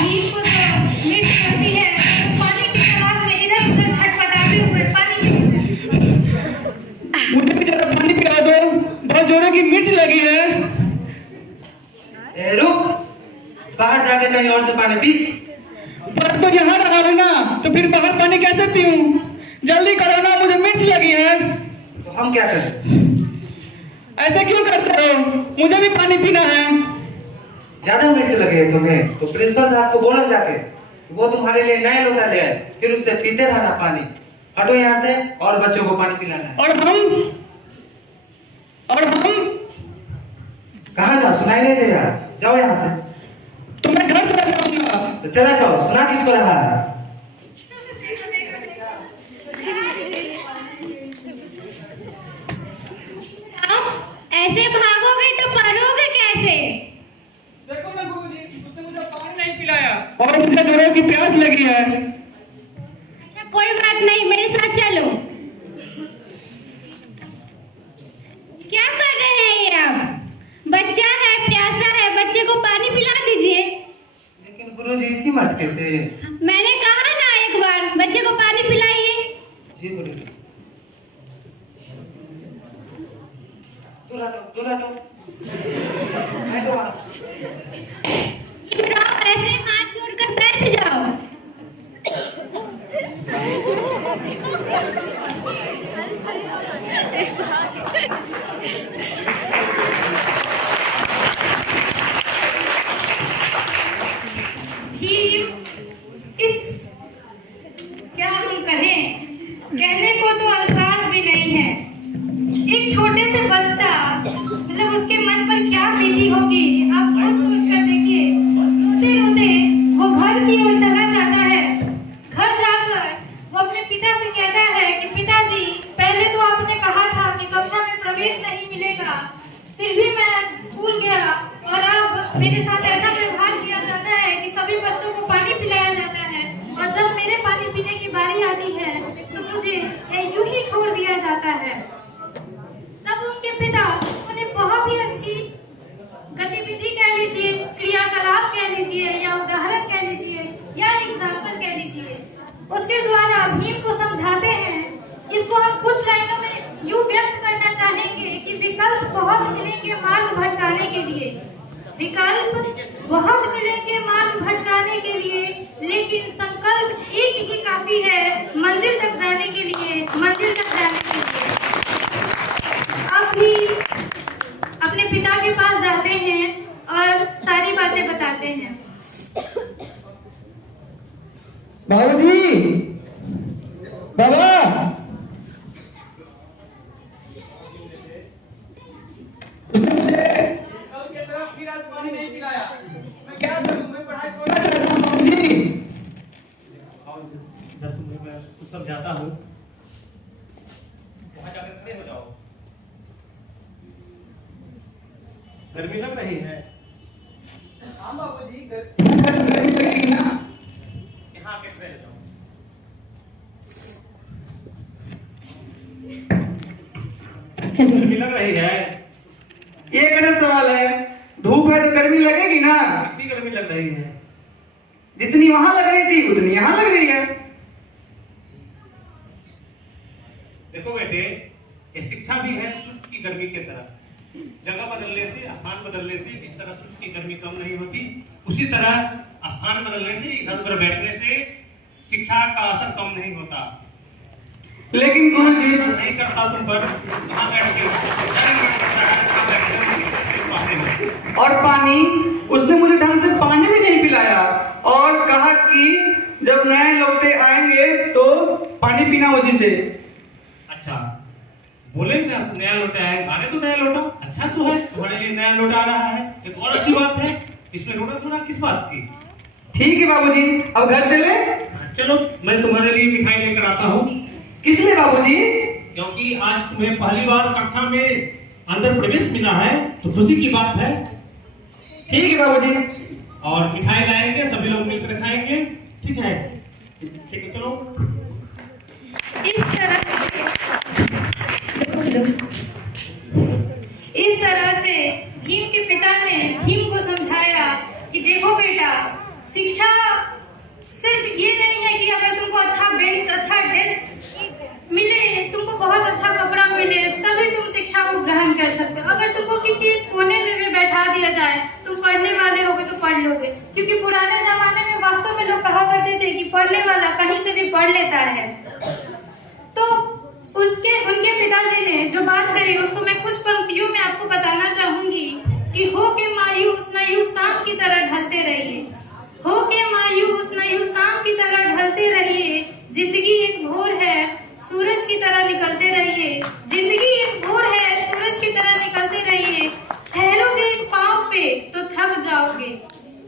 भीम को तो मिर्च लगती है, तो पानी की तलाश में इधर उधर छटपटाते हुए पानी पीते हैं। मुझे भी जरा पानी पिला दो, बहुत जोरों की मिर्च लगी है। रुक, बाहर जाके कहीं और से पानी पी। पर तो यहाँ रहा हूँ ना, तो फिर बाहर पानी कैसे पीऊं? जल्दी करो ना, मुझे मिर्च लगी है। तो हम क्या करें? ऐसे क्यों करते हो? मुझे भी पानी पीना है। ज्यादा मिर्च लगे है तुम्हें तो प्रिंसिपल साहब को बोलो जाके, वो तुम्हारे लिए नया लोटा ले आए, फिर उससे पीते रहना पानी। हटो यहाँ से और बच्चों को पानी पिलाना है। और हम कहा ना, सुनाई नहीं दे यार, जाओ यहाँ से। तो मैं घर चला जाऊंगा। तो चला जाओ, सुना किसको रहा है? ऐसे भागोगे तो पढ़ोगे कैसे? देखो ना गुरुजी, उसने मुझे पानी नहीं पिलाया और मुझे जोरों की प्यास लगी है। अच्छा कोई बात नहीं, मेरे साथ चलो। क्या कर रहे हैं ये आप? बच्चा है, प्यासा है, बच्चे को पानी पिला दीजिए। लेकिन गुरुजी इसी मटके से। मैंने कहा ना एक बार, बच्चे को पानी पिलाइए। जी गुरुजी। दूर हटो, दूर हटो। बैठो वहाँ। इमरान, ऐसे हाथ जोड़कर बैठ जाओ। क्या हम कहें, कहने को तो अल्फाज भी नहीं है। एक छोटे से बच्चा, मतलब उसके मन पर क्या बीती होगी, आप खुद सोच कर देखिए। रोते रोते वो घर की ओर चला जाता है। घर जाकर वो अपने पिता से कहता है कि पिताजी, पहले तो आपने कहा था कि कक्षा में प्रवेश नहीं मिलेगा, फिर भी मैं स्कूल गया और अब मेरे साथ ऐसा व्यवहार किया जाता है कि सभी बच्चों को पानी पिलाया जाता है, और जब मेरे पानी पीने की बारी आती है तो मुझे यूं ही छोड़ दिया जाता है। तब उनके पिता उन्हें बहुत ही अच्छी गतिविधि कह लीजिए, क्रियाकलाप कह लीजिए, या उदाहरण कह लीजिए, या एग्जाम्पल कह लीजिए, उसके द्वारा भीम को समझाते हैं। इसको हम कुछ लाइनों में यूं व्यक्त करना चाहेंगे कि विकल्प बहुत मिलेंगे मार्ग भटकाने के लिए, विकल्प बहुत मिलेंगे मार्ग भटकाने के लिए, लेकिन संकल्प एक ही काफी है मंजिल तक जाने के लिए, मंजिल तक जाने के लिए। आप भी अपने पिता के पास जाते हैं और सारी बातें बताते हैं। बाबूजी, बाबा, उसने मुझे कल के तरफ फिर आज पानी नहीं पिलाया। मैं क्या करूं? मैं पढ़ाई छोड़ना चाहता हूं बाबूजी। जब तुम्हें मैं कुछ समझाता हूँ, वहां जाकर खड़े हो जाओ। गर्मी लग रही है? हाँ बाबूजी, गर्मी लगेगी ना। यहाँ आके खड़े हो जाओ। गर्मी लग रही है? ये गलत सवाल है। धूप है तो गर्मी लगेगी ना। कितनी गर्मी लग रही है? जितनी वहां लग रही थी उतनी यहाँ लग रही है। देखो बेटे, ये शिक्षा भी है सूर्य की गर्मी की तरह। जगह बदलने से, स्थान बदलने से जिस तरह सूर्य की गर्मी कम नहीं होती, उसी तरह स्थान बदलने से, इधर उधर बैठने से शिक्षा का असर कम नहीं होता। लेकिन गुरुजी, नहीं करता तुम पर, कहाँ बैठ के और पानी, उसने मुझे ढंग से पानी भी नहीं पिलाया और कहा कि जब नए लौटे आएंगे तो पानी पीना उसी से। अच्छा, बोले क्या नया लोटा है? आने तो नया लोटा, अच्छा तो है, तुम्हारे लिए नया लोटा आ रहा है, ये तो और अच्छी बात है। इसमें रोना थोड़ा किस बात की? ठीक है बाबूजी, अब घर चले। चलो, मैं तुम्हारे लिए मिठाई लेकर आता हूँ। किस लिए बाबूजी? क्योंकि आज तुम्हें पहली बार कक्षा में अंदर प्रवेश मिला है, तो खुशी की बात है। ठीक है बाबूजी। और मिठाई लाएंगे, सभी लोग मिलकर खाएंगे, ठीक है? ठीक है, चलो। इस तरह से भीम के पिता ने भीम को समझाया कि देखो बेटा, शिक्षा अच्छा बेंच, अच्छा डेस्क मिले, तुमको बहुत अच्छा कपड़ा मिले, तभी तुम शिक्षा को ग्रहण कर सकते हो। अगर तुमको किसी एक कोने में भी बैठा दिया जाए, तुम पढ़ने वाले होगे तो पढ़ लोगे, क्योंकि पुराने जमाने में वास्तव में लोग कहा करते थे कि पढ़ने वाला कहीं से भी पढ़ लेता है। तो उनके पिताजी ने जो बात कही उसको मैं कुछ पंक्तियों में आपको बताना चाहूंगी कि हो के मायूस नयूं शाम की तरह ढलते रहिए, हो के मायूस नयूं शाम की तरह ढलते रहिए, जिंदगी एक भोर है सूरज की तरह निकलते रहिए, जिंदगी एक भोर है सूरज की तरह निकलते रहिए, ठहरोगे एक पांव पे तो थक जाओगे,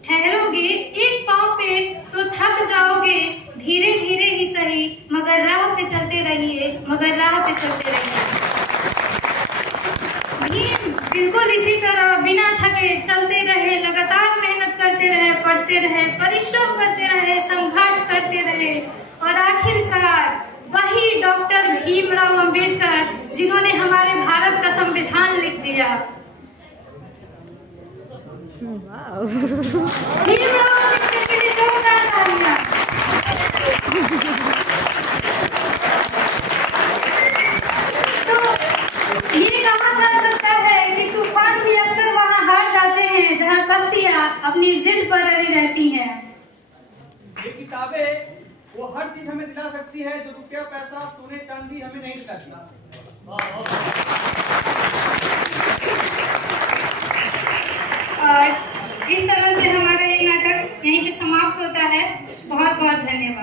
ठहरोगे एक पांव पे तो थक जाओगे, धीरे धीरे ही सही मगर राह पे चलते रहिए, मगर राह पे चलते रहिए। भीम बिल्कुल इसी तरह बिना थके चलते रहे, लगातार मेहनत करते रहे, पढ़ते रहे, परिश्रम करते रहे, संघर्ष करते रहे और आखिरकार वही डॉक्टर भीमराव अंबेडकर जिन्होंने हमारे भारत का संविधान लिख दिया। भीमराव अंबेडकर के लिए जोरदार तालियां। तो ये कहा जा सकता है कि तूफान भी अक्सर वहां हार जाते हैं जहां कश्तियां अपनी जिद पर अड़ी रहती हैं। ये किताबें वो हर चीज हमें दिला सकती है जो रुपया पैसा सोने चांदी हमें नहीं दिलाती। और इस तरह से हमारा ये नाटक यहीं पे समाप्त होता है। बहुत बहुत धन्यवाद।